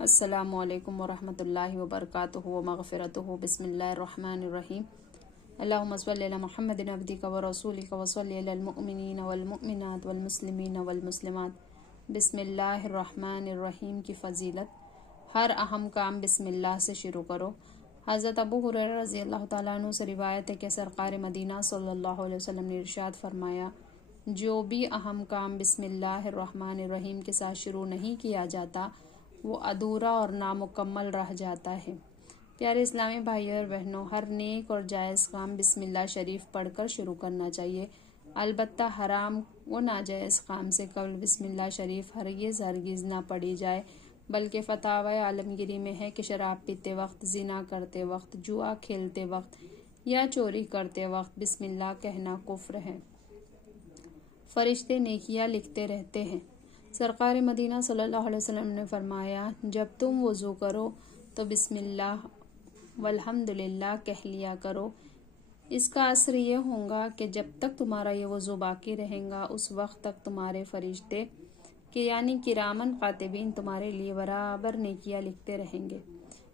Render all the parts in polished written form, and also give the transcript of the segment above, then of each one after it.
السلام علیکم ورحمۃ اللہ وبرکاتہ ومغفرتہ۔ بسم اللہ الرحمن الرحیم۔ اللہم صلی علی محمد عبدک ورسولک وصلی علی المؤمنین والمؤمنات والمسلمین والمسلمات۔ بسم اللہ الرحمن الرحیم کی فضیلت: ہر اہم کام بسم اللہ سے شروع کرو۔ حضرت ابو ہریرہ رضی اللہ تعالیٰ عنہ سے روایت ہے کہ سرکار مدینہ صلی اللہ علیہ وسلم نے ارشاد فرمایا، جو بھی اہم کام بسم اللہ الرحمن الرحیم کے ساتھ شروع نہیں کیا جاتا وہ ادھورا اور نامکمل رہ جاتا ہے۔ پیارے اسلامی بھائیوں اور بہنوں، ہر نیک اور جائز کام بسم اللہ شریف پڑھ کر شروع کرنا چاہیے، البتہ حرام و ناجائز کام سے قبل بسم اللہ شریف ہرگز نہ پڑھی جائے، بلکہ فتاوی عالمگیری میں ہے کہ شراب پیتے وقت، زنا کرتے وقت، جوا کھیلتے وقت یا چوری کرتے وقت بسم اللہ کہنا کفر ہے۔ فرشتے نیکیاں لکھتے رہتے ہیں۔ سرکار مدینہ صلی اللہ علیہ وسلم نے فرمایا، جب تم وضو کرو تو بسم اللہ والحمدللہ کہہ لیا کرو۔ اس کا اثر یہ ہوگا کہ جب تک تمہارا یہ وضو باقی رہے گا اس وقت تک تمہارے فرشتے یعنی کرامن کاتبین تمہارے لیے برابر نیکیاں لکھتے رہیں گے۔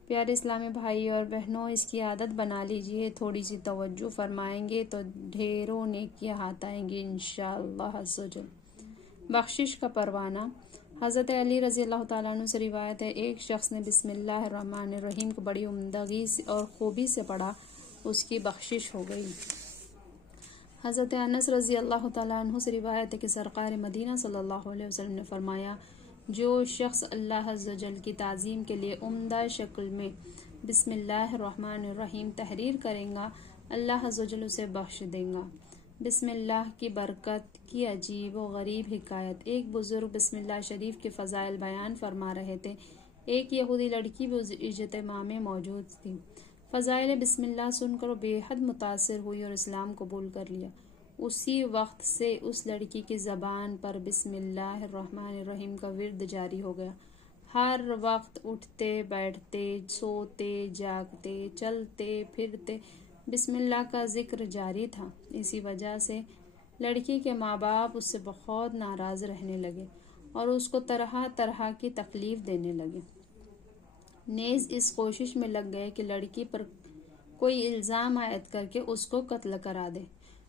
پیارے اسلامی بھائی اور بہنوں، اس کی عادت بنا لیجئے، تھوڑی سی توجہ فرمائیں گے تو ڈھیروں نیکیاں ہاتھ آئیں گی انشاءاللہ عز و جل۔ بخشش کا پروانہ: حضرت علی رضی اللہ تعالیٰ عنہ سے روایت ہے، ایک شخص نے بسم اللہ الرحمن الرحیم کو بڑی عمدگی اور خوبی سے پڑھا، اس کی بخشش ہو گئی۔ حضرت انس رضی اللہ تعالیٰ عنہ سے روایت ہے کہ سرکار مدینہ صلی اللہ علیہ وسلم نے فرمایا، جو شخص اللہ عز و جل کی تعظیم کے لیے عمدہ شکل میں بسم اللہ الرحمن الرحیم تحریر کرے گا، اللہ عز و جل اسے بخش دے گا۔ بسم اللہ کی برکت کی عجیب و غریب حکایت: ایک بزرگ بسم اللہ شریف کے فضائل بیان فرما رہے تھے۔ ایک یہودی لڑکی بھی اس اجتماع میں موجود تھی۔ فضائل بسم اللہ سن کر وہ بے حد متاثر ہوئی اور اسلام قبول کر لیا۔ اسی وقت سے اس لڑکی کی زبان پر بسم اللہ الرحمن الرحیم کا ورد جاری ہو گیا۔ ہر وقت اٹھتے بیٹھتے، سوتے جاگتے، چلتے پھرتے بسم اللہ کا ذکر جاری تھا۔ اسی وجہ سے لڑکی کے ماں باپ اس سے بہت ناراض رہنے لگے اور اس کو طرح طرح کی تکلیف دینے لگے۔ نیز اس کوشش میں لگ گئے کہ لڑکی پر کوئی الزام عائد کر کے اس کو قتل کرا دے۔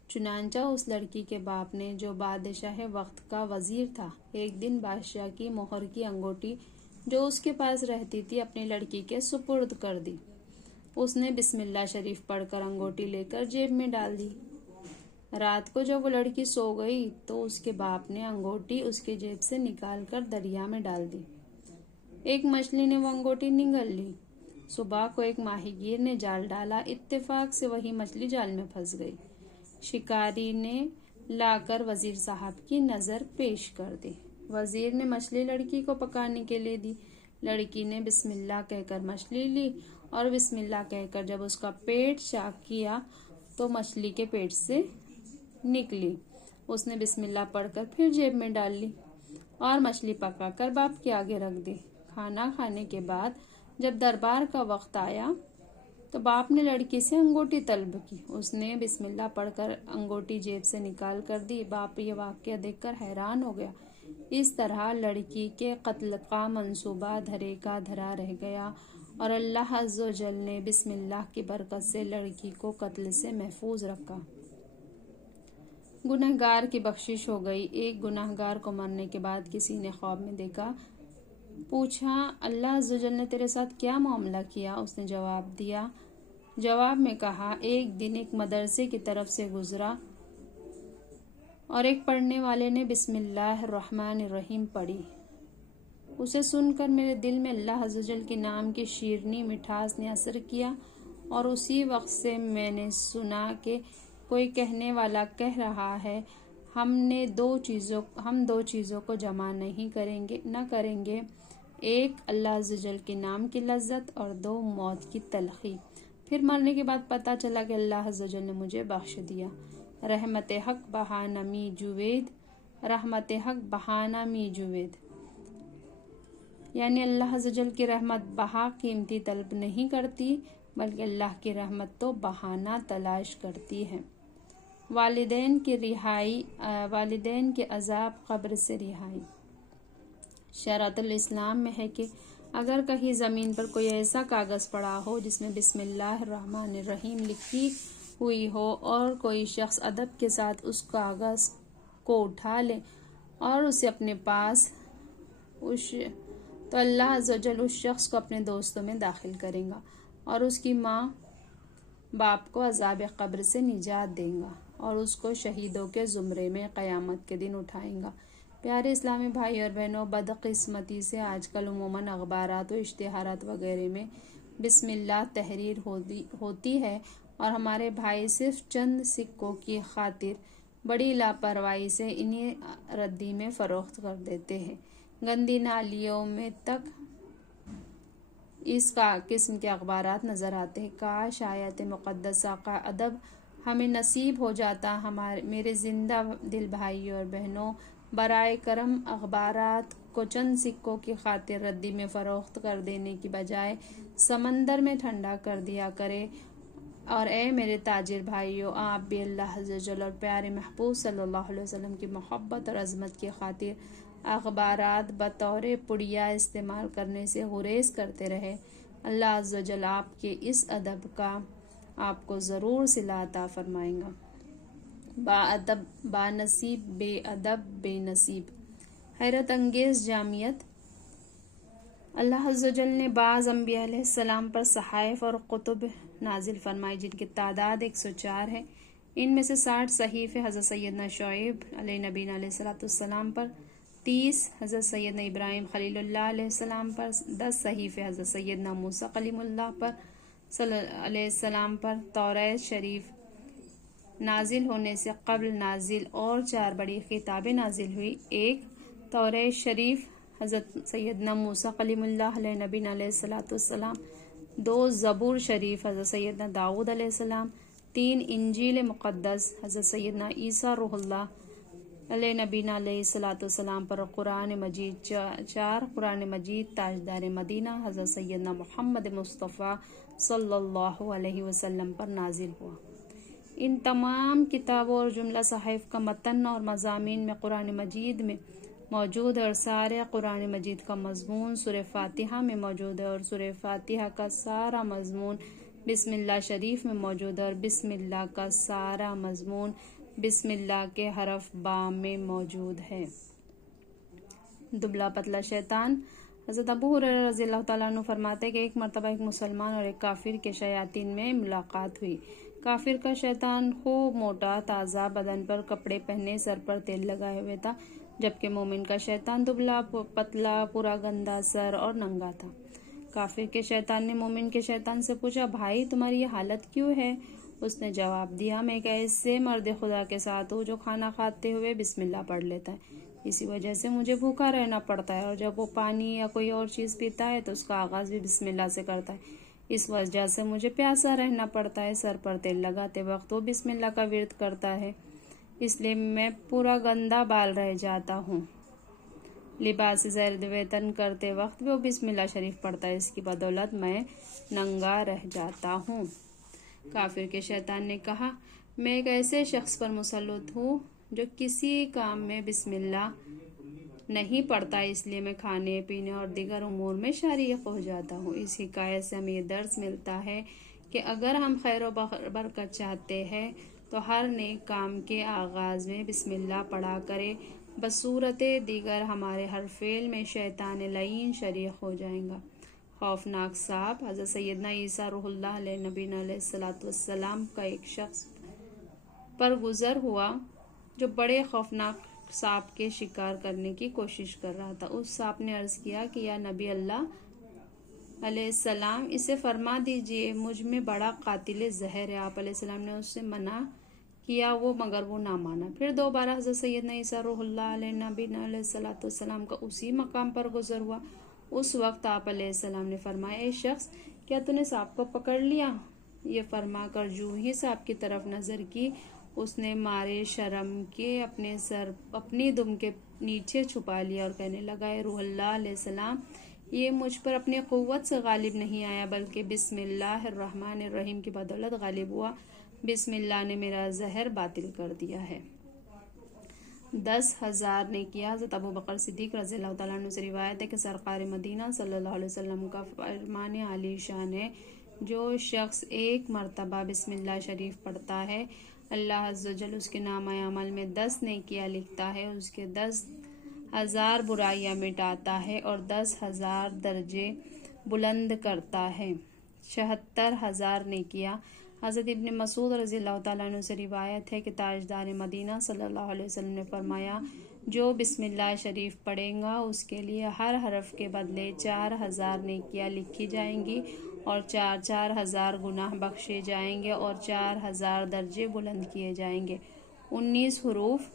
چنانچہ اس لڑکی کے باپ نے، جو بادشاہ وقت کا وزیر تھا، ایک دن بادشاہ کی مہر کی انگوٹھی جو اس کے پاس رہتی تھی اپنی لڑکی کے سپرد کر دی۔ اس نے بسم اللہ شریف پڑھ کر انگوٹھی لے کر جیب میں ڈال دی۔ رات کو جب وہ لڑکی سو گئی تو اس کے باپ نے انگوٹھی اس کے جیب سے نکال کر دریا میں ڈال دی۔ ایک مچھلی نے وہ انگوٹھی نگل لی۔ صبح کو ایک ماہی گیر نے جال ڈالا، اتفاق سے وہی مچھلی جال میں پھنس گئی۔ شکاری نے لا کر وزیر صاحب کی نظر پیش کر دی۔ وزیر نے مچھلی لڑکی کو پکانے کے لیے دی۔ لڑکی نے بسم اللہ کہہ کر مچھلی لی اور بسم اللہ کہہ کر جب اس کا پیٹ چاک کیا تو مچھلی کے پیٹ سے نکلی۔ اس نے بسم اللہ پڑھ کر پھر جیب میں ڈال لی اور مچھلی پکا کر باپ کے آگے رکھ دی۔ کھانا کھانے کے بعد جب دربار کا وقت آیا تو باپ نے لڑکی سے انگوٹھی طلب کی۔ اس نے بسم اللہ پڑھ کر انگوٹھی جیب سے نکال کر دی۔ باپ یہ واقعہ دیکھ کر حیران ہو گیا۔ اس طرح لڑکی کے قتل کا منصوبہ دھرے کا دھرا رہ گیا اور اللہ عز و جل نے بسم اللہ کی برکت سے لڑکی کو قتل سے محفوظ رکھا۔ گنہگار کی بخشش ہو گئی۔ ایک گنہگار کو مرنے کے بعد کسی نے خواب میں دیکھا۔ پوچھا، اللہ عز و جل نے تیرے ساتھ کیا معاملہ کیا؟ اس نے جواب میں کہا، ایک دن ایک مدرسے کی طرف سے گزرا اور ایک پڑھنے والے نے بسم اللہ الرحمن الرحیم پڑھی۔ اسے سن کر میرے دل میں اللہ عز و جل کے نام کی شیریں مٹھاس نے اثر کیا اور اسی وقت سے میں نے سنا کہ کوئی کہنے والا کہہ رہا ہے، ہم دو چیزوں کو جمع نہ کریں گے، ایک اللہ عز و جل کے نام کی لذت اور دو موت کی تلخی۔ پھر مرنے کے بعد پتہ چلا کہ اللہ عز و جل نے مجھے بخش دیا۔ رحمت حق بہانہ می جوید، رحمت حق بہانہ می جوید، یعنی اللہ عز و جل کی رحمت بہا قیمتی طلب نہیں کرتی بلکہ اللہ کی رحمت تو بہانہ تلاش کرتی ہے۔ والدین کی رہائی، والدین کے عذاب قبر سے رہائی۔ شرعۃ الاسلام میں ہے کہ اگر کہیں زمین پر کوئی ایسا کاغذ پڑا ہو جس میں بسم اللہ الرحمن الرحیم لکھی ہوئی ہو اور کوئی شخص ادب کے ساتھ اس کاغذ کو اٹھا لے اور اسے اپنے پاس تو اللہ عز و جل اس شخص کو اپنے دوستوں میں داخل کرے گا اور اس کی ماں باپ کو عذاب قبر سے نجات دے گا اور اس کو شہیدوں کے زمرے میں قیامت کے دن اٹھائے گا۔ پیارے اسلامی بھائی اور بہنوں، بدقسمتی سے آج کل عموماً اخبارات و اشتہارات وغیرہ میں بسم اللہ تحریر ہوتی ہے اور ہمارے بھائی صرف چند سکوں کی خاطر بڑی لاپرواہی سے انہیں ردی میں فروخت کر دیتے ہیں۔ گندی نالیوں میں تک اس قسم کے اخبارات نظر آتے ہیں۔ کاش آیت مقدسہ کا ادب ہمیں نصیب ہو جاتا۔ میرے زندہ دل بھائی اور بہنوں، برائے کرم اخبارات کو چند سکوں کی خاطر ردی میں فروخت کر دینے کی بجائے سمندر میں ٹھنڈا کر دیا کرے۔ اور اے میرے تاجر بھائیوں، آپ بھی اللہ عز و جل اور پیارے محبوب صلی اللہ علیہ وسلم کی محبت اور عظمت کی خاطر اخبارات بطور پڑیا استعمال کرنے سے گریز کرتے رہے۔ اللہ عز و جل آپ کے اس ادب کا آپ کو ضرور صلہ عطا فرمائے گا۔ با ادب با نصیب، بے ادب بے نصیب۔ حیرت انگیز جامعیت۔ اللہ عز و جل نے بعض انبیاء علیہ السلام پر صحائف اور کتب نازل فرمائی جن کی تعداد 104 ہے۔ ان میں سے 60 صحیفے حضرت سیدنا شعیب علیہ نبینا علیہ السلام پر، 30 حضرت سیدنا ابراہیم خلیل اللہ علیہ السلام پر، 10 صحیفے حضرت سیدنا موسیٰ کلیم اللہ پر علیہ السلام پر۔ توریت شریف نازل ہونے سے قبل نازل اور 4 بڑی کتابیں نازل ہوئی۔ 1 توریت شریف حضرت سیدنا موسیٰ کلیم اللہ علیہ نبینا علیہ السلام، 2 زبور شریف حضرت سیدنا داؤد علیہ السلام، 3 انجیل مقدس حضرت سیدنا عیسیٰ روح اللہ علیہ نبینا علیہ السلام پر، قرآن مجید 4 قرآن مجید تاجدار مدینہ حضرت سیدنا محمد مصطفیٰ صلی اللہ علیہ وسلم پر نازل ہوا۔ ان تمام کتابوں اور جملہ صحائف کا متن اور مضامین میں قرآن مجید میں موجود ہے اور سارے قرآن مجید کا مضمون سورہ فاتحہ میں موجود ہے اور سورہ فاتحہ کا سارا مضمون بسم اللہ شریف میں موجود ہے اور بسم اللہ کا سارا مضمون بسم اللہ کے حرف با میں موجود ہے۔ دبلا پتلا شیطان۔ حضرت ابو ہریرہ رضی اللہ تعالیٰ عنہ فرماتے ہیں کہ ایک مرتبہ ایک مسلمان اور ایک کافر کے شیاطین میں ملاقات ہوئی۔ کافر کا شیطان خوب موٹا تازہ، بدن پر کپڑے پہنے، سر پر تیل لگائے ہوئے تھا، جبکہ مومن کا شیطان دبلا پتلا، پورا گندا سر اور ننگا تھا۔ کافر کے شیطان نے مومن کے شیطان سے پوچھا، بھائی تمہاری یہ حالت کیوں ہے؟ اس نے جواب دیا، میں ایک ایسے مرد خدا کے ساتھ ہوں جو کھانا کھاتے ہوئے بسم اللہ پڑھ لیتا ہے، اسی وجہ سے مجھے بھوکا رہنا پڑتا ہے، اور جب وہ پانی یا کوئی اور چیز پیتا ہے تو اس کا آغاز بھی بسم اللہ سے کرتا ہے، اس وجہ سے مجھے پیاسا رہنا پڑتا ہے۔ سر پر تیل لگاتے وقت وہ بسم اللہ کا ورد کرتا ہے، اس لیے میں پورا گندا بال رہ جاتا ہوں۔ لباس زرد ویتن کرتے وقت بھی وہ بسم اللہ شریف پڑھتا ہے، اس کی بدولت میں ننگا رہ جاتا ہوں۔ کافر کے شیطان نے کہا، میں ایک ایسے شخص پر مسلط ہوں جو کسی کام میں بسم اللہ نہیں پڑھتا، اس لیے میں کھانے پینے اور دیگر امور میں شریک ہو جاتا ہوں۔ اس حکایت سے ہمیں یہ درس ملتا ہے کہ اگر ہم خیر و برکت چاہتے ہیں تو ہر نیک کام کے آغاز میں بسم اللہ پڑھا کرے، بصورت دیگر ہمارے ہر فعل میں شیطان لعین شریک ہو جائے گا۔ خوفناک سانپ۔ حضرت سیدنا عیسیٰ روح اللہ علیہ نبینا علیہ السلام کا ایک شخص پر گزر ہوا جو بڑے خوفناک سانپ کے شکار کرنے کی کوشش کر رہا تھا۔ اس سانپ نے عرض کیا کہ یا نبی اللہ علیہ السلام، اسے فرما دیجئے مجھ میں بڑا قاتل زہر ہے۔ آپ علیہ السلام نے اس سے منع کیا مگر وہ نہ مانا۔ پھر دوبارہ حضرت سیدنا عیسیٰ روح اللہ علیہ نبینا علیہ السلام کا اسی مقام پر گزر ہوا۔ اس وقت آپ علیہ السلام نے فرمایا، اے شخص، کیا تو نے سانپ کو پکڑ لیا؟ یہ فرما کر جو ہی سانپ کی طرف نظر کی، اس نے مارے شرم کے اپنے سر اپنی دم کے نیچے چھپا لیا اور کہنے لگا، اے روح اللہ علیہ السلام، یہ مجھ پر اپنی قوت سے غالب نہیں آیا بلکہ بسم اللہ الرحمن الرحیم کی بدولت غالب ہوا۔ بسم اللہ نے میرا زہر باطل کر دیا ہے۔ 10,000 نیکیاں۔ حضرت ابو بکر صدیق رضی اللہ تعالیٰ عنہ سے روایت ہے کہ سرکار مدینہ صلی اللہ علیہ وسلم کا فرمان عالی شان ہے، جو شخص ایک مرتبہ بسم اللہ شریف پڑھتا ہے، اللہ عز و جل اس کے نامہ عمل میں 10 نیکیاں لکھتا ہے، اس کے 10,000 برائیاں مٹاتا ہے اور 10,000 درجے بلند کرتا ہے۔ 76,000 نیکیاں۔ حضرت ابن مسعود رضی اللہ تعالیٰ عنہ سے روایت ہے کہ تاجدار مدینہ صلی اللہ علیہ وسلم نے فرمایا، جو بسم اللہ شریف پڑھے گا اس کے لیے ہر حرف کے بدلے 4,000 نیکیاں لکھی جائیں گی اور 4,000 گناہ بخشے جائیں گے اور 4,000 درجے بلند کیے جائیں گے۔ 19 حروف۔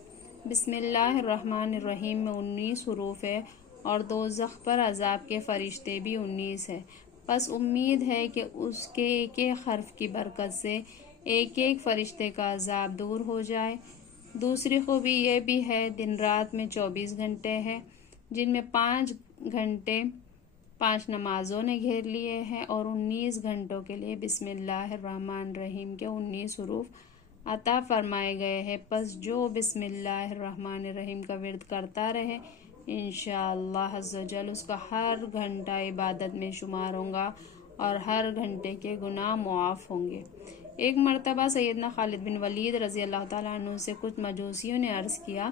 بسم اللہ الرحمن الرحیم میں 19 حروف ہے اور دوزخ پر عذاب کے فرشتے بھی 19 ہیں۔ بس امید ہے کہ اس کے ایک ایک حرف کی برکت سے ایک ایک فرشتے کا عذاب دور ہو جائے۔ دوسری خوبی یہ بھی ہے، دن رات میں 24 گھنٹے ہیں، جن میں 5 گھنٹے 5 نمازوں نے گھیر لیے ہیں اور 19 گھنٹوں کے لیے بسم اللہ الرحمن الرحیم کے 19 حروف عطا فرمائے گئے ہیں۔ پس جو بسم اللہ الرحمن الرحیم کا ورد کرتا رہے، انشاءاللہ عز و جل اس کا ہر گھنٹہ عبادت میں شمار ہوگا اور ہر گھنٹے کے گناہ معاف ہوں گے۔ ایک مرتبہ سیدنا خالد بن ولید رضی اللہ تعالیٰ عنہ سے کچھ مجوسیوں نے عرض کیا،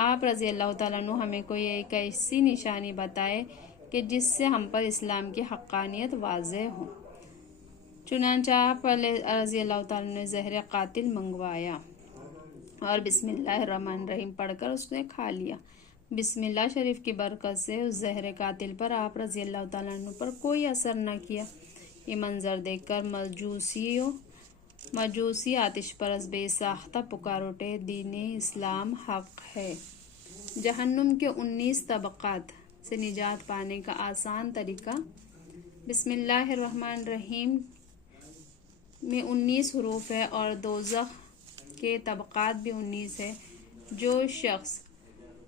آپ رضی اللہ تعالیٰ عنہ ہمیں کوئی ایک ایسی نشانی بتائے کہ جس سے ہم پر اسلام کی حقانیت واضح ہو۔ چنانچہ آپ رضی اللہ تعالیٰ عنہ نے زہر قاتل منگوایا اور بسم اللہ الرحمن الرحیم پڑھ کر اس نے کھا لیا۔ بسم اللہ شریف کی برکت سے اس زہر قاتل پر آپ رضی اللہ تعالیٰ عنہ پر کوئی اثر نہ کیا۔ یہ منظر دیکھ کر مجوسی آتش پرست بے ساختہ پکار اٹھے، دین اسلام حق ہے۔ جہنم کے 19 طبقات سے نجات پانے کا آسان طریقہ۔ بسم اللہ الرحمن الرحیم میں 19 حروف ہے اور دوزخ کے طبقات بھی 19 ہے۔ جو شخص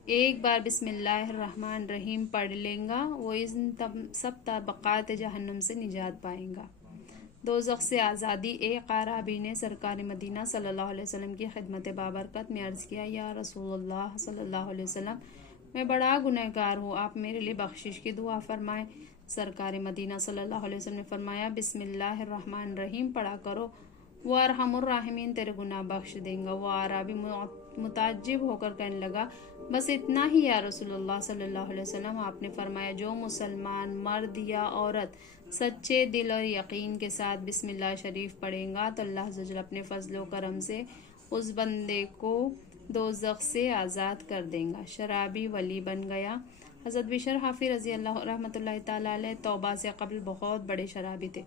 ایک بار بسم اللہ الرحمن الرحیم پڑھ لے گا وہ ان سب طبقات جہنم سے نجات پائے گا۔ دوزخ سے آزادی۔ ایک اعرابی نے سرکار مدینہ صلی اللہ علیہ وسلم کی خدمت بابرکت میں عرض کیا، یا رسول اللہ صلی اللہ علیہ وسلم، میں بڑا گنہگار ہوں، آپ میرے لیے بخشش کی دعا فرمائیں۔ سرکار مدینہ صلی اللہ علیہ وسلم نے فرمایا، بسم اللہ الرحمن الرحیم پڑھا کرو، وہ ارحم الراحمین تیرے گناہ بخش دیں گا۔ وہ اعرابی متعجب ہو کر کہنے لگا، بس اتنا ہی یا رسول اللہ صلی اللہ علیہ وسلم؟ آپ نے فرمایا، جو مسلمان مرد یا عورت سچے دل اور یقین کے ساتھ بسم اللہ شریف پڑھیں گا تو اللہ عز و جل اپنے فضل و کرم سے اس بندے کو دوزخ سے آزاد کر دیں گا۔ شرابی ولی بن گیا۔ حضرت بشر حافی رضی اللہ رحمۃ اللہ تعالیٰ علیہ توبہ سے قبل بہت بڑے شرابی تھے۔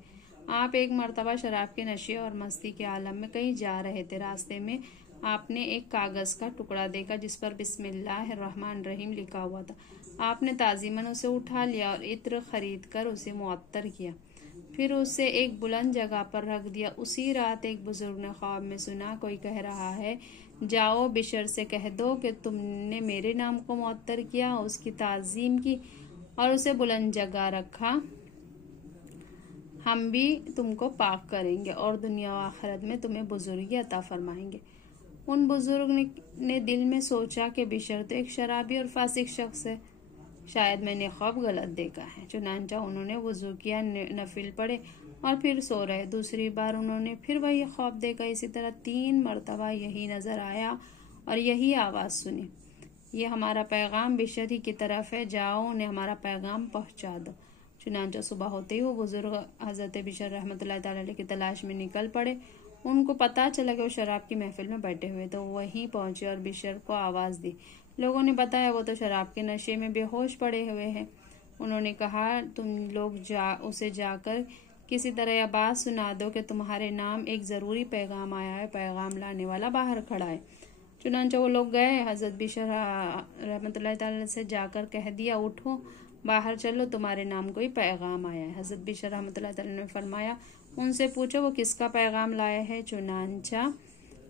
آپ ایک مرتبہ شراب کے نشے اور مستی کے عالم میں کہیں جا رہے تھے۔ راستے میں آپ نے ایک کاغذ کا ٹکڑا دیکھا جس پر بسم اللہ الرحمن الرحیم لکھا ہوا تھا۔ آپ نے تعظیماً اسے اٹھا لیا اور عطر خرید کر اسے معطر کیا، پھر اسے ایک بلند جگہ پر رکھ دیا۔ اسی رات ایک بزرگ نے خواب میں سنا، کوئی کہہ رہا ہے، جاؤ بشر سے کہہ دو کہ تم نے میرے نام کو معطر کیا، اس کی تعظیم کی اور اسے بلند جگہ رکھا، ہم بھی تم کو پاک کریں گے اور دنیا و آخرت میں تمہیں بزرگی عطا فرمائیں گے۔ ان بزرگ نے دل میں سوچا کہ بشر تو ایک شرابی اور فاسق شخص ہے، شاید میں نے خواب غلط دیکھا ہے۔ چنانچہ انہوں نے وضو کیا، نفل پڑھے اور پھر سو رہے۔ دوسری بار انہوں نے پھر وہی خواب دیکھا۔ اسی طرح 3 مرتبہ یہی نظر آیا اور یہی آواز سنی، یہ ہمارا پیغام بشر ہی کی طرف ہے، جاؤ انہیں ہمارا پیغام پہنچا دو۔ چنانچہ صبح ہوتے ہی وہ بزرگ حضرت بشر رحمۃ اللہ تعالیٰ علیہ کی تلاش میں نکل پڑے۔ ان کو پتہ چلا کہ وہ شراب کی محفل میں بیٹھے ہوئے، تو وہیں پہنچے اور بشر کو آواز دی۔ لوگوں نے بتایا وہ تو شراب کے نشے میں بے ہوش پڑے ہوئے ہیں۔ انہوں نے کہا، تم لوگ اسے جا کر کسی طرح یہ بات سنا دو کہ تمہارے نام ایک ضروری پیغام آیا ہے، پیغام لانے والا باہر کھڑا ہے۔ چنانچہ وہ لوگ گئے، حضرت بشر رحمۃ اللہ تعالیٰ سے جا کر کہہ دیا، اٹھو باہر چلو، تمہارے نام کوئی پیغام آیا ہے۔ حضرت بشر رحمۃ اللہ تعالیٰ نے فرمایا، ان سے پوچھو وہ کس کا پیغام لائے ہے۔ چنانچہ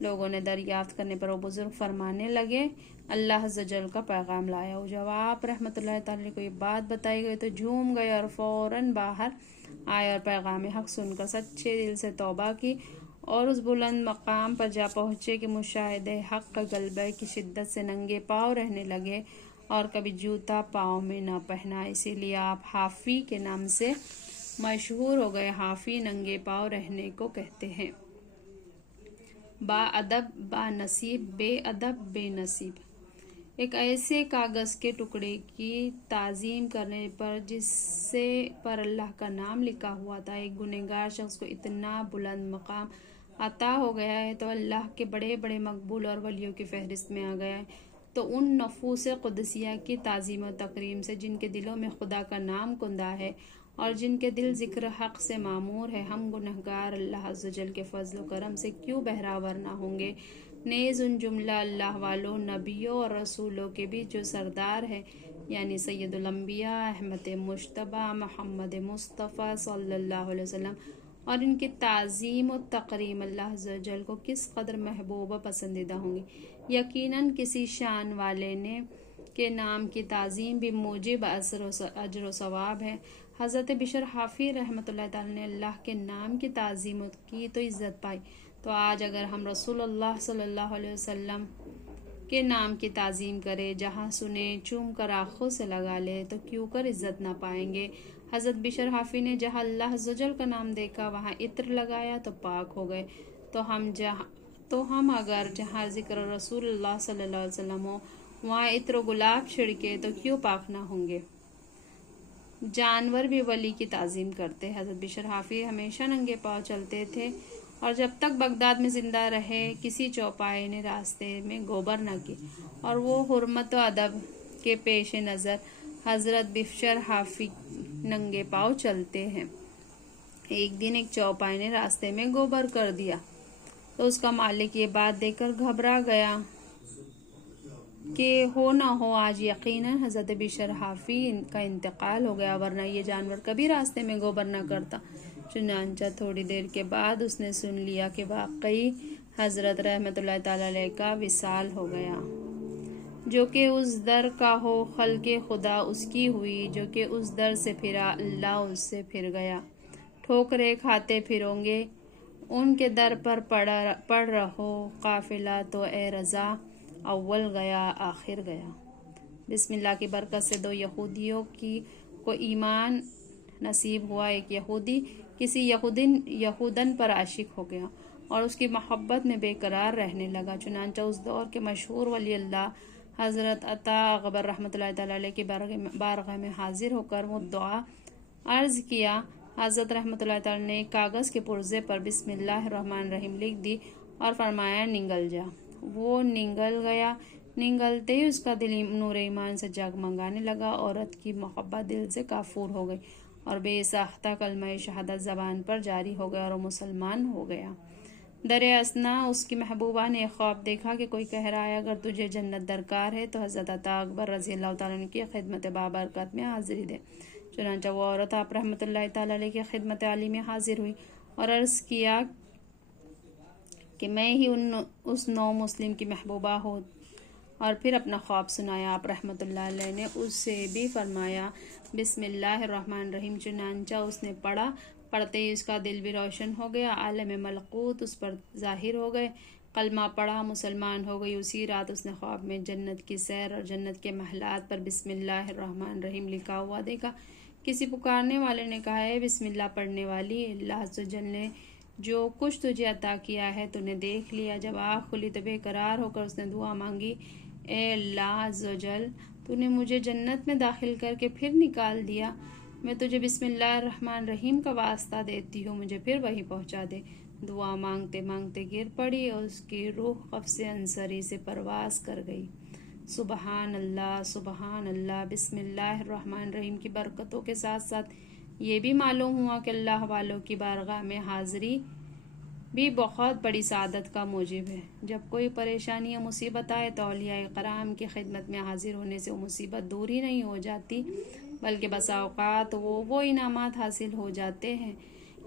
لوگوں نے دریافت کرنے پر وہ بزرگ فرمانے لگے، اللہ عز و جل کا پیغام لایا ہوں۔ جب آپ رحمۃ اللہ تعالیٰ کو یہ بات بتائی گئی تو جھوم گئے اور فوراً باہر آئے اور پیغام حق سن کر سچے دل سے توبہ کی اور اس بلند مقام پر جا پہنچے کہ مشاہدہ حق کا غلبہ کی شدت سے ننگے پاؤں رہنے لگے اور کبھی جوتا پاؤں میں نہ پہنا. اسی لیے آپ حافی کے نام سے مشہور ہو گئے. حافی ننگے پاؤں رہنے کو کہتے ہیں. با ادب با نصیب، بے ادب بے نصیب. ایک ایسے کاغذ کے ٹکڑے کی تعظیم کرنے پر جس سے پر اللہ کا نام لکھا ہوا تھا، ایک گنہگار شخص کو اتنا بلند مقام عطا ہو گیا ہے تو اللہ کے بڑے بڑے مقبول اور ولیوں کی فہرست میں آ گیا ہے. تو ان نفوس قدسیہ کی تعظیم و تکریم سے جن کے دلوں میں خدا کا نام کندہ ہے اور جن کے دل ذکر حق سے معمور ہے، ہم گنہگار اللہ عز و جل کے فضل و کرم سے کیوں بہراور نہ ہوں گے؟ نیز ان جملہ اللہ والوں، نبیوں اور رسولوں کے بھی جو سردار ہے، یعنی سید الانبیاء احمد مجتبیٰ محمد مصطفیٰ صلی اللہ علیہ وسلم، اور ان کی تعظیم و تکریم اللہ عز و جل کو کس قدر محبوب و پسندیدہ ہوں گی. یقیناً کسی شان والے نے کے نام کی تعظیم بھی موجب اجر و ثواب ہے. حضرت بشر حافی رحمۃ اللہ تعالی نے اللہ کے نام کی تعظیم کی تو عزت پائی، تو آج اگر ہم رسول اللہ صلی اللہ علیہ وسلم کے نام کی تعظیم کرے، جہاں سنے چوم کر آنکھوں سے لگا لے، تو کیوں کر عزت نہ پائیں گے؟ حضرت بشر حافی نے جہاں اللہ عز و جل کا نام دیکھا وہاں عطر لگایا تو پاک ہو گئے. تو ہم اگر جہاں ذکر رسول اللہ صلی اللہ علیہ وسلم ہو وہاں عطر و گلاب چھڑکے تو کیوں پاک نہ ہوں گے؟ جانور بھی ولی کی تعظیم کرتے. حضرت بشر حافی ہمیشہ ننگے پاؤں چلتے تھے اور جب تک بغداد میں زندہ رہے کسی چوپائے نے راستے میں گوبر نہ کی، اور وہ حرمت و ادب کے پیش نظر حضرت بشر حافی ننگے پاؤں چلتے ہیں. ایک دن ایک چوپائے نے راستے میں گوبر کر دیا تو اس کا مالک یہ بات دیکھ کر گھبرا گیا کہ ہو نہ ہو آج یقیناً حضرت بشر حافی کا انتقال ہو گیا، ورنہ یہ جانور کبھی راستے میں گوبر نہ کرتا. چنانچہ تھوڑی دیر کے بعد اس نے سن لیا کہ واقعی حضرت رحمت اللہ تعالی علیہ کا وصال ہو گیا. جو کہ اس در کا ہو خلق خدا اس کی ہوئی، جو کہ اس در سے پھرا اللہ اس سے پھر گیا. ٹھوکریں کھاتے پھرو گے ان کے در پر پڑ رہو قافلہ تو اے رضا اول گیا آخر گیا. بسم اللہ کی برکت سے دو یہودیوں کو ایمان نصیب ہوا. ایک یہودی کسی یہودن پر عاشق ہو گیا اور اس کی محبت میں بے قرار رہنے لگا. چنانچہ اس دور کے مشہور ولی اللہ حضرت عطا اکبر رحمۃ اللہ تعالی علیہ کی بارگاہ میں حاضر ہو کر وہ دعا عرض کیا. حضرت رحمۃ اللہ تعالی نے کاغذ کے پرزے پر بسم اللہ الرحمن الرحیم لکھ دی اور فرمایا نگل جا. وہ نگل گیا. نگلتے ہی اس کا دل نور ایمان سے جگمگانے لگا. عورت کی محبت دل سے کافور ہو گئی اور بے ساختہ کلمہ شہادت زبان پر جاری ہو گیا اور وہ مسلمان ہو گیا. در اثنا اس کی محبوبہ نے ایک خواب دیکھا کہ کوئی کہہ رہا ہے اگر تجھے جنت درکار ہے تو حضرت عطا اکبر رضی اللہ تعالیٰ عنہ کی خدمت بابرکت میں حاضری دے. چنانچہ وہ عورت آپ رحمۃ اللہ تعالیٰ علیہ کی خدمت عالی میں حاضر ہوئی اور عرض کیا کہ میں ہی اس نو مسلم کی محبوبہ ہوں، اور پھر اپنا خواب سنایا. آپ رحمۃ اللہ علیہ نے اس سے بھی فرمایا بسم اللہ الرحمن الرحیم. چنانچہ اس نے پڑھا. پڑھتے ہی اس کا دل بھی روشن ہو گیا. عالم ملکوت اس پر ظاہر ہو گئے. کلمہ پڑھا، مسلمان ہو گئی. اسی رات اس نے خواب میں جنت کی سیر اور جنت کے محلات پر بسم اللہ الرحمن الرحیم لکھا ہوا دیکھا. کسی پکارنے والے نے کہا ہے بسم اللہ پڑھنے والی، اللہ عز و جل نے جو کچھ تجھے عطا کیا ہے تو نے دیکھ لیا. جب آنکھ کھلی تو بے قرار ہو کر اس نے دعا مانگی، اے اللہ عز و جل، تو نے مجھے جنت میں داخل کر کے پھر نکال دیا. میں تجھے بسم اللہ الرحمن الرحیم کا واسطہ دیتی ہوں، مجھے پھر وہیں پہنچا دے. دعا مانگتے مانگتے گر پڑی اور اس کی روح قفس انصری سے پرواز کر گئی. سبحان اللہ سبحان اللہ. بسم اللہ الرحمن الرحیم کی برکتوں کے ساتھ ساتھ یہ بھی معلوم ہوا کہ اللہ والوں کی بارگاہ میں حاضری بھی بہت بڑی سعادت کا موجب ہے. جب کوئی پریشانی یا مصیبت آئے تو اولیاء کرام کی خدمت میں حاضر ہونے سے وہ مصیبت دور ہی نہیں ہو جاتی، بلکہ بسا اوقات وہ انعامات حاصل ہو جاتے ہیں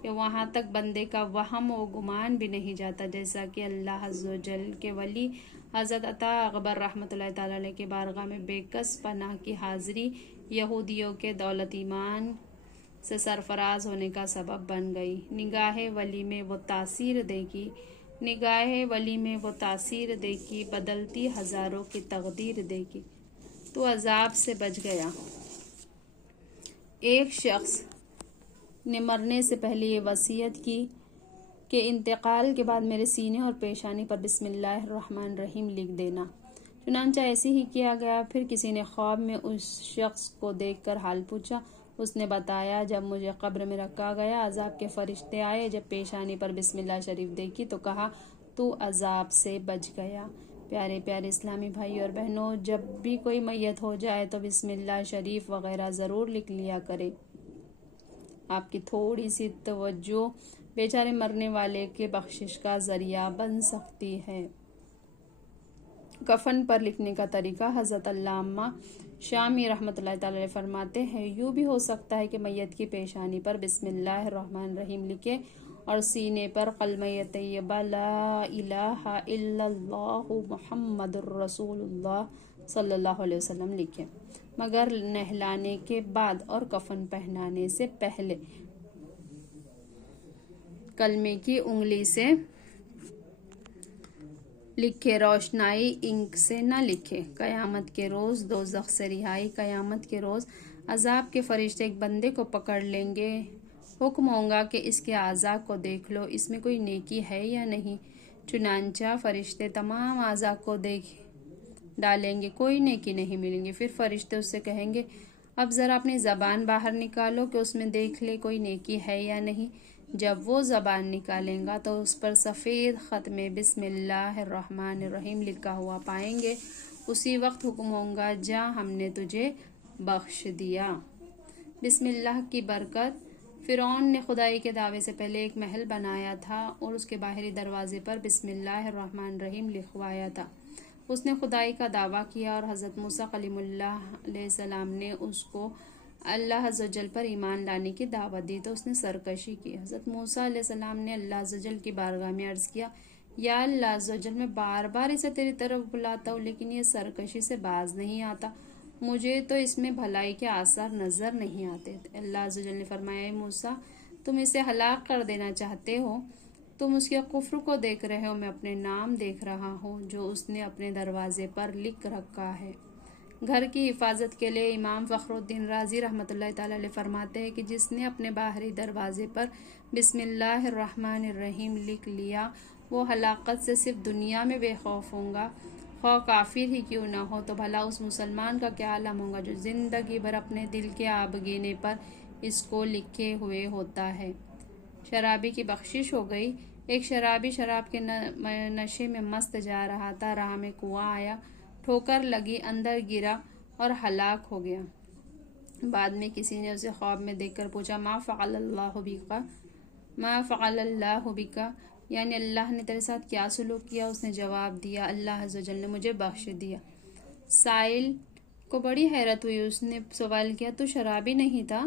کہ وہاں تک بندے کا وہم و گمان بھی نہیں جاتا. جیسا کہ اللہ عز و جل کے ولی حضرت عطا اکبر رحمۃ اللہ تعالی علیہ کی بارگاہ میں بے کس پناہ کی حاضری یہودیوں کے دولت ایمان سے سرفراز ہونے کا سبب بن گئی۔ نگاہ ولی میں وہ تاثیر دے گی، نگاہ ولی میں وہ تاثیر دے گی، بدلتی ہزاروں کی تقدیر دے گی۔ تو عذاب سے بچ گیا۔ ایک شخص نے مرنے سے پہلے یہ وصیت کی کہ انتقال کے بعد میرے سینے اور پیشانی پر بسم اللہ الرحمن الرحیم لکھ دینا۔ چنانچہ ایسے ہی کیا گیا۔ پھر کسی نے خواب میں اس شخص کو دیکھ کر حال پوچھا۔ اس نے بتایا، جب مجھے قبر میں رکھا گیا، عذاب کے فرشتے آئے، جب پیشانی پر بسم اللہ شریف دیکھی تو کہا تو عذاب سے بچ گیا۔ پیارے پیارے اسلامی بھائی اور بہنوں، جب بھی کوئی میت ہو جائے تو بسم اللہ شریف وغیرہ ضرور لکھ لیا کرے۔ آپ کی تھوڑی سی توجہ بیچارے مرنے والے کے بخشش کا ذریعہ بن سکتی ہے۔ کفن پر لکھنے کا طریقہ حضرت علامہ شامی رحمۃ اللہ تعالی علیہ فرماتے ہیں، یوں بھی ہو سکتا ہے کہ میت کی پیشانی پر بسم اللہ الرحمن الرحیم لکھے اور سینے پر کلمہ طیبہ لا الہ الا اللہ محمد الرسول اللہ صلی اللہ علیہ وسلم لکھے، مگر نہلانے کے بعد اور کفن پہنانے سے پہلے کلمے کی انگلی سے لکھے، روشنائی انک سے نہ لکھے۔ قیامت کے روز دوزخ سے رہائی۔ قیامت کے روز عذاب کے فرشتے ایک بندے کو پکڑ لیں گے۔ حکم ہوگا کہ اس کے اعضاء کو دیکھ لو، اس میں کوئی نیکی ہے یا نہیں۔ چنانچہ فرشتے تمام اعضاء کو دیکھ ڈالیں گے، کوئی نیکی نہیں ملیں گے۔ پھر فرشتے اس سے کہیں گے، اب ذرا اپنی زبان باہر نکالو کہ اس میں دیکھ لے کوئی نیکی ہے یا نہیں۔ جب وہ زبان نکالیں گا تو اس پر سفید خط میں بسم اللہ الرحمن الرحیم لکھا ہوا پائیں گے۔ اسی وقت حکم ہوگا، جا ہم نے تجھے بخش دیا۔ بسم اللہ کی برکت۔ فرعون نے خدائی کے دعوے سے پہلے ایک محل بنایا تھا اور اس کے باہری دروازے پر بسم اللہ الرحمن الرحیم لکھوایا تھا۔ اس نے خدائی کا دعویٰ کیا اور حضرت موسیٰ کلیم اللہ علیہ السلام نے اس کو اللہ عز و جل پر ایمان لانے کی دعوت دی تو اس نے سرکشی کی۔ حضرت موسیٰ علیہ السلام نے اللہ عز و جل کی بارگاہ میں عرض کیا، یا اللہ عز و جل، میں بار بار اسے تیری طرف بلاتا ہوں لیکن یہ سرکشی سے باز نہیں آتا، مجھے تو اس میں بھلائی کے آثار نظر نہیں آتے۔ اللہ عز و جل نے فرمایا، اے موسیٰ، تم اسے ہلاک کر دینا چاہتے ہو، تم اس کے کفر کو دیکھ رہے ہو، میں اپنے نام دیکھ رہا ہوں جو اس نے اپنے دروازے پر لکھ رکھا ہے۔ گھر کی حفاظت کے لیے امام فخر الدین رازی رحمۃ اللہ تعالی علیہ فرماتے ہیں کہ جس نے اپنے باہری دروازے پر بسم اللہ الرحمن الرحیم لکھ لیا، وہ ہلاکت سے صرف دنیا میں بے خوف ہوگا، خواہ کافر ہی کیوں نہ ہو۔ تو بھلا اس مسلمان کا کیا عالم ہوگا جو زندگی بھر اپنے دل کے آبگینے پر اس کو لکھے ہوئے ہوتا ہے۔ شرابی کی بخشش ہو گئی۔ ایک شرابی شراب کے نشے میں مست جا رہا تھا، راہ میں کنواں آیا، ٹھوکر لگی، اندر گرا اور ہلاک ہو گیا۔ بعد میں کسی نے اسے خواب میں دیکھ کر پوچھا، ما فعل اللہ بکا، یعنی اللہ نے تیرے ساتھ کیا سلوک کیا؟ اس نے جواب دیا، اللہ عز و جل نے مجھے بخش دیا۔ سائل کو بڑی حیرت ہوئی، اس نے سوال کیا، تو شرابی نہیں تھا؟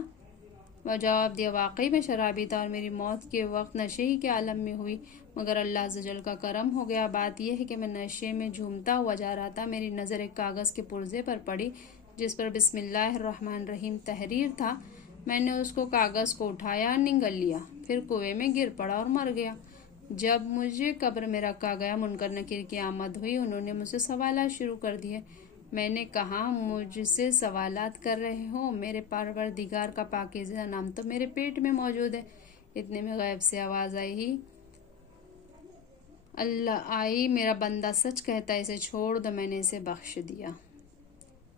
وہ جواب دیا، واقعی میں شرابی تھا اور میری موت کے وقت نشے ہی کے عالم میں ہوئی، مگر اللہ عز و جل کا کرم ہو گیا۔ بات یہ ہے کہ میں نشے میں جھومتا ہوا جا رہا تھا، میری نظر ایک کاغذ کے پرزے پر پڑی جس پر بسم اللہ الرحمن الرحیم تحریر تھا۔ میں نے اس کو کاغذ کو اٹھایا اور نگل لیا، پھر کنویں میں گر پڑا اور مر گیا۔ جب مجھے قبر میں رکھا گیا، منکر نکیر کی آمد ہوئی، انہوں نے مجھ سے سوالات شروع کر دیے۔ میں نے کہا، مجھ سے سوالات کر رہے ہو؟ میرے پروردگار کا پاکیزہ نام تو میرے پیٹ میں موجود ہے۔ اتنے میں غیب سے آواز آئی، میرا بندہ سچ کہتا ہے، اسے چھوڑ دو، میں نے اسے بخش دیا۔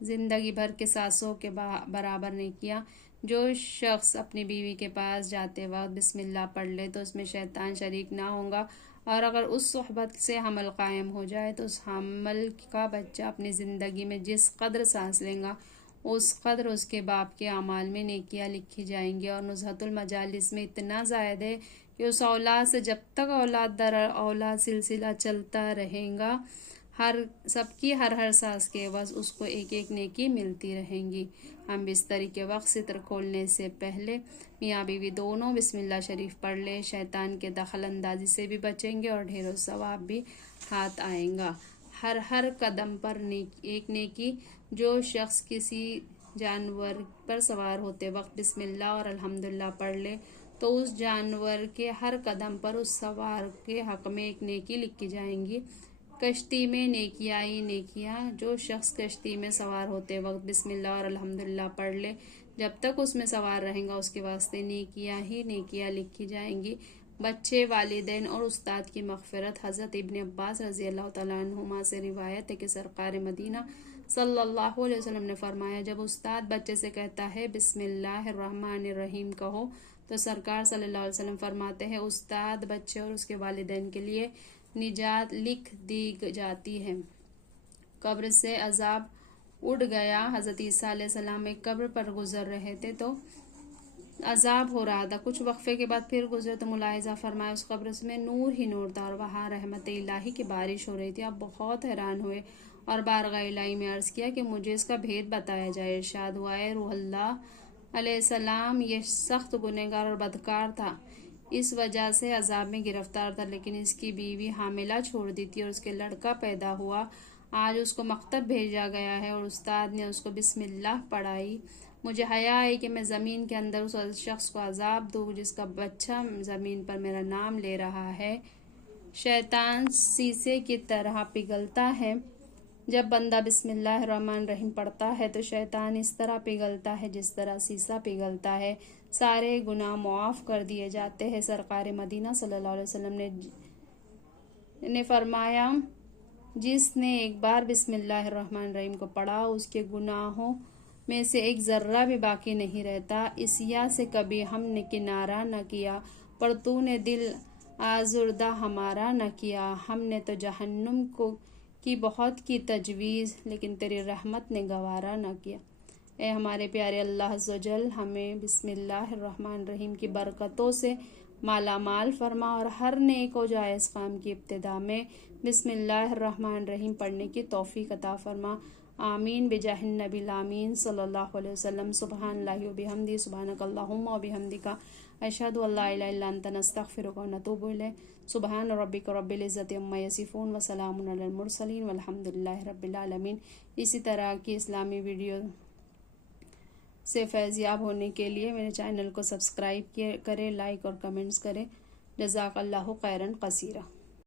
زندگی بھر کے سانسوں کے برابر نہیں کیا۔ جو شخص اپنی بیوی کے پاس جاتے وقت بسم اللہ پڑھ لے تو اس میں شیطان شریک نہ ہوگا، اور اگر اس صحبت سے حمل قائم ہو جائے تو اس حمل کا بچہ اپنی زندگی میں جس قدر سانس لے گا اس قدر اس کے باپ کے اعمال میں نیکیاں لکھی جائیں گی۔ اور نزہت المجالس میں اتنا زائد ہے کہ اس اولاد سے جب تک اولاد در اولاد سلسلہ چلتا رہے گا، سب کی ہر سانس کے عوض اس کو ایک ایک نیکی ملتی رہیں گی۔ ہم بستری کے وقت ستر کھولنے سے پہلے میاں بیوی دونوں بسم اللہ شریف پڑھ لیں، شیطان کے دخل اندازی سے بھی بچیں گے اور ڈھیروں ثواب بھی ہاتھ آئیں گا۔ ہر قدم پر ایک نیکی۔ جو شخص کسی جانور پر سوار ہوتے وقت بسم اللہ اور الحمدللہ پڑھ لے تو اس جانور کے ہر قدم پر اس سوار کے حق میں ایک نیکی لکھی جائیں گی۔ کشتی میں نیکیاں ہی نیکیاں، جو شخص کشتی میں سوار ہوتے وقت بسم اللہ اور الحمدللہ پڑھ لے جب تک اس میں سوار رہیں گا اس کے واسطے نیکیاں ہی نیکیاں لکھی جائیں گی۔ بچے، والدین اور استاد کی مغفرت۔ حضرت ابن عباس رضی اللہ تعالیٰ عنہما سے روایت ہے کہ سرکار مدینہ صلی اللہ علیہ وسلم نے فرمایا، جب استاد بچے سے کہتا ہے بسم اللہ الرحمن الرحیم کہو تو سرکار صلی اللہ علیہ وسلم فرماتے ہیں استاد، بچے اور اس کے والدین کے لیے نجات لکھ دی جاتی ہے۔ قبر سے عذاب اٹھ گیا۔ حضرت عیسیٰ علیہ السلام ایک قبر پر گزر رہے تھے تو عذاب ہو رہا تھا۔ کچھ وقفے کے بعد پھر گزرے تو ملاحظہ فرمایا اس قبر میں نور ہی نور تھا اور وہاں رحمت الہی کی بارش ہو رہی تھی۔ آپ بہت حیران ہوئے اور بارگاہ الہی میں عرض کیا کہ مجھے اس کا بھید بتایا جائے۔ ارشاد ہوا، اے روح اللہ علیہ السلام، یہ سخت گنہگار اور بدکار تھا، اس وجہ سے عذاب میں گرفتار تھا، لیکن اس کی بیوی حاملہ چھوڑ دی تھی اور اس کے لڑکا پیدا ہوا۔ آج اس کو مکتب بھیجا گیا ہے اور استاد نے اس کو بسم اللہ پڑھائی۔ مجھے حیا ہے کہ میں زمین کے اندر اس شخص کو عذاب دوں جس کا بچہ زمین پر میرا نام لے رہا ہے۔ شیطان سیسے کی طرح پگھلتا ہے۔ جب بندہ بسم اللہ الرحمن الرحیم پڑھتا ہے تو شیطان اس طرح پگھلتا ہے جس طرح سیسا پگھلتا ہے۔ سارے گناہ معاف کر دیے جاتے ہیں۔ سرکار مدینہ صلی اللہ علیہ وسلم نے فرمایا، جس نے ایک بار بسم اللہ الرحمن الرحیم کو پڑھا اس کے گناہوں میں سے ایک ذرہ بھی باقی نہیں رہتا۔ عیسیٰ سے کبھی ہم نے کنارہ نہ کیا، پر تو نے دل آزردہ ہمارا نہ کیا۔ ہم نے تو جہنم کی بہت کی تجویز، لیکن تیری رحمت نے گوارا نہ کیا۔ اے ہمارے پیارے اللہ عز و جل، ہمیں بسم اللہ الرحمن الرحیم کی برکتوں سے مالا مال فرما اور ہر نیک و جائز کام کی ابتدا میں بسم اللہ الرحمن الرحیم پڑھنے کی توفیق عطا فرما۔ آمین بجاہ النبی الامین صلی اللہ علیہ وسلم۔ سبحان اللہ و بحمدہ، سبحانک اللہم و بحمدک، اشہد ان لا الہ الا انت، نستغفرک و نتوب الیک۔ سبحان ربک رب العزت عما یصفون وسلام علی المرسلین والحمد للہ رب العالمین۔ اسی طرح کی اسلامی ویڈیو سے فیضیاب ہونے کے لیے میرے چینل کو سبسکرائب کریں، لائک اور کمنٹس کریں۔ جزاک اللہ خیرا کثیرا۔